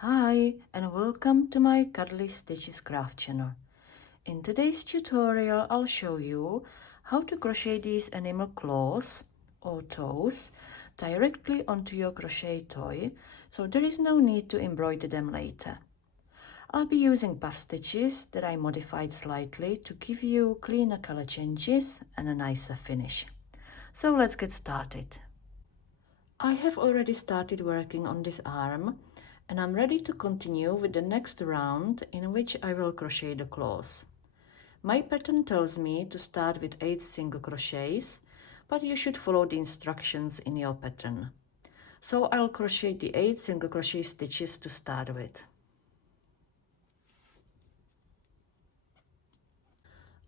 Hi and welcome to my Cuddly Stitches craft channel. In today's tutorial I'll show you how to crochet these animal claws or toes directly onto your crochet toy, so there is no need to embroider them later. I'll be using puff stitches that I modified slightly to give you cleaner color changes and a nicer finish. So let's get started. I have already started working on this arm and I'm ready to continue with the next round in which I will crochet the claws. My pattern tells me to start with 8 single crochets, but you should follow the instructions in your pattern. So I'll crochet the 8 single crochet stitches to start with.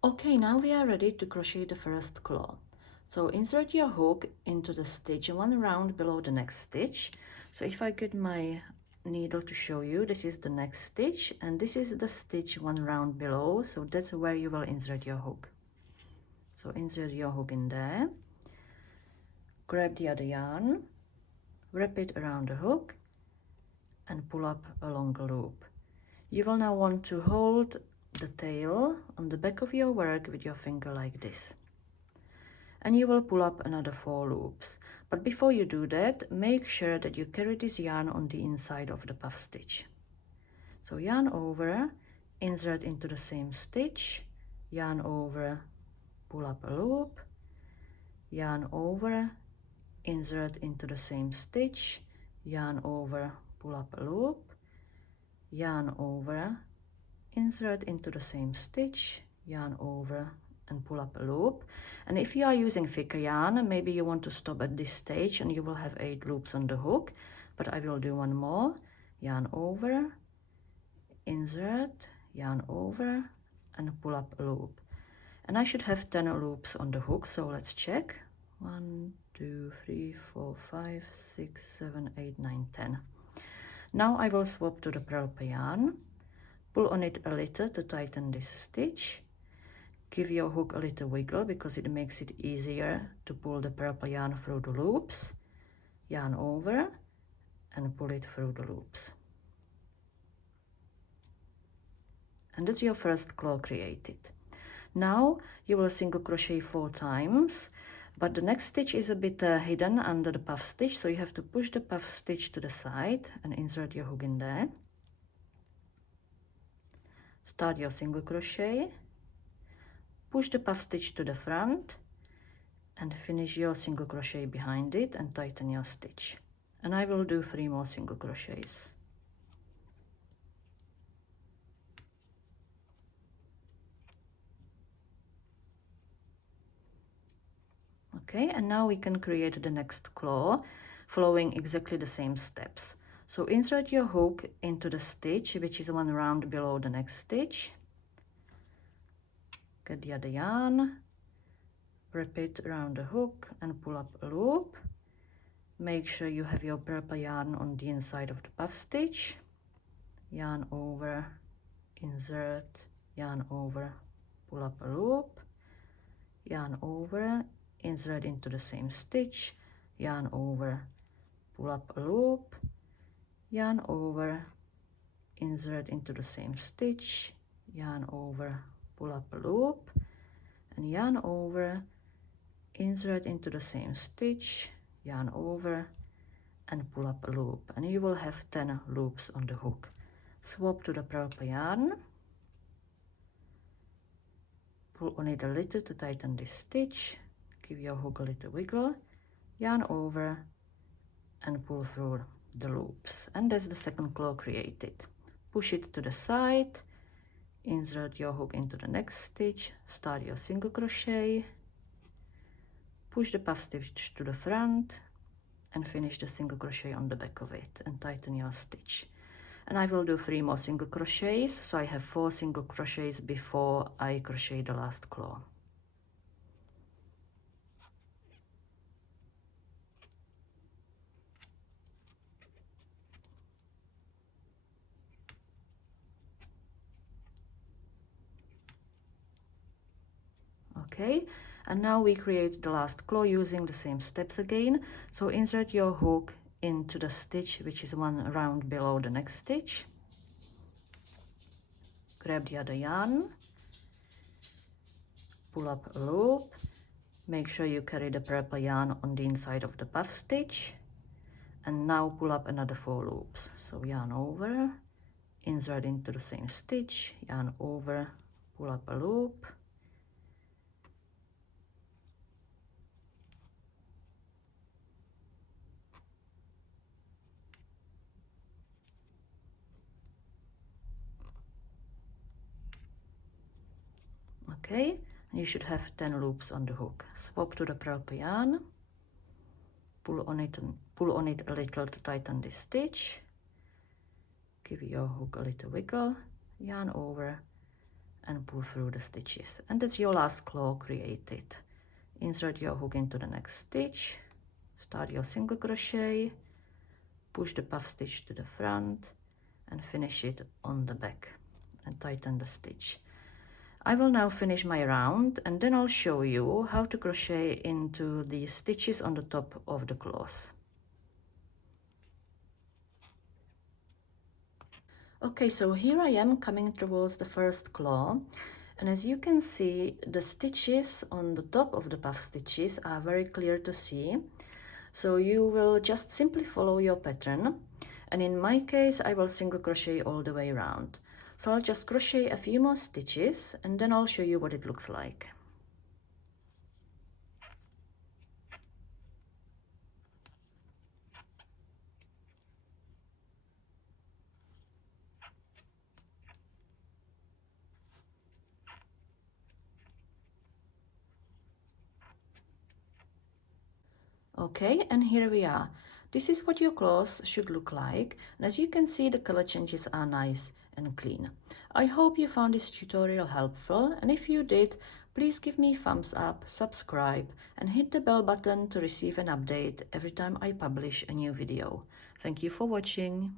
Okay, now we are ready to crochet the first claw. So insert your hook into the stitch one round below the next stitch. So if I get my needle to show you, this is the next stitch and this is the stitch one round below, so that's where you will insert your hook. So insert your hook in there, grab the other yarn, wrap it around the hook and pull up a longer loop. You will now want to hold the tail on the back of your work with your finger like this. And you will pull up another 4 loops. But before you do that, make sure that you carry this yarn on the inside of the puff stitch. So yarn over, insert into the same stitch, yarn over, pull up a loop, yarn over, insert into the same stitch, yarn over, pull up a loop, yarn over, insert into the same stitch, yarn over and pull up a loop. And if you are using thicker yarn, maybe you want to stop at this stage and you will have 8 loops on the hook, but I will do one more. Yarn over, insert, yarn over and pull up a loop. And I should have 10 loops on the hook, so let's check. 1, 2, 3, 4, 5, 6, 7, 8, 9, 10. Now I will swap to the purple yarn, pull on it a little to tighten this stitch. Give your hook a little wiggle because it makes it easier to pull the purple yarn through the loops. Yarn over and pull it through the loops. And that's your first claw created. Now you will single crochet 4 times, but the next stitch is a bit hidden under the puff stitch, so you have to push the puff stitch to the side and insert your hook in there. Start your single crochet, push the puff stitch to the front and finish your single crochet behind it and tighten your stitch. And I will do 3 more single crochets. Okay, and now we can create the next claw following exactly the same steps. So insert your hook into the stitch, which is one round below the next stitch. Get the other yarn, wrap it around the hook and pull up a loop. Make sure you have your purple yarn on the inside of the puff stitch. Yarn over, insert, yarn over, pull up a loop, yarn over, insert into the same stitch, yarn over, pull up a loop, yarn over, insert into the same stitch, yarn over, pull up a loop, and yarn over, insert into the same stitch, yarn over, and pull up a loop. And you will have 10 loops on the hook. Swap to the purple yarn, pull on it a little to tighten this stitch, give your hook a little wiggle, yarn over and pull through the loops. And that's the second claw created. Push it to the side, insert your hook into the next stitch, start your single crochet, push the puff stitch to the front and finish the single crochet on the back of it and tighten your stitch. And I will do 3 more single crochets, so I have 4 single crochets before I crochet the last claw. Okay, and now we create the last claw using the same steps again. So insert your hook into the stitch which is one round below the next stitch. Grab the other yarn, pull up a loop, make sure you carry the purple yarn on the inside of the puff stitch, and now pull up another 4 loops. So yarn over, insert into the same stitch, yarn over, pull up a loop, okay, and you should have 10 loops on the hook. Swap to the purple yarn, pull on it a little to tighten this stitch, give your hook a little wiggle, yarn over, and pull through the stitches. And that's your last claw created. Insert your hook into the next stitch, start your single crochet, push the puff stitch to the front, and finish it on the back and tighten the stitch. I will now finish my round, and then I'll show you how to crochet into the stitches on the top of the claws. Okay, so here I am coming towards the first claw, and as you can see, the stitches on the top of the puff stitches are very clear to see. So you will just simply follow your pattern, and in my case I will single crochet all the way around. So I'll just crochet a few more stitches and then I'll show you what it looks like. Okay, and here we are. This is what your claws should look like, and as you can see, the color changes are nice and clean. I hope you found this tutorial helpful, and if you did, please give me a thumbs up, subscribe, and hit the bell button to receive an update every time I publish a new video. Thank you for watching.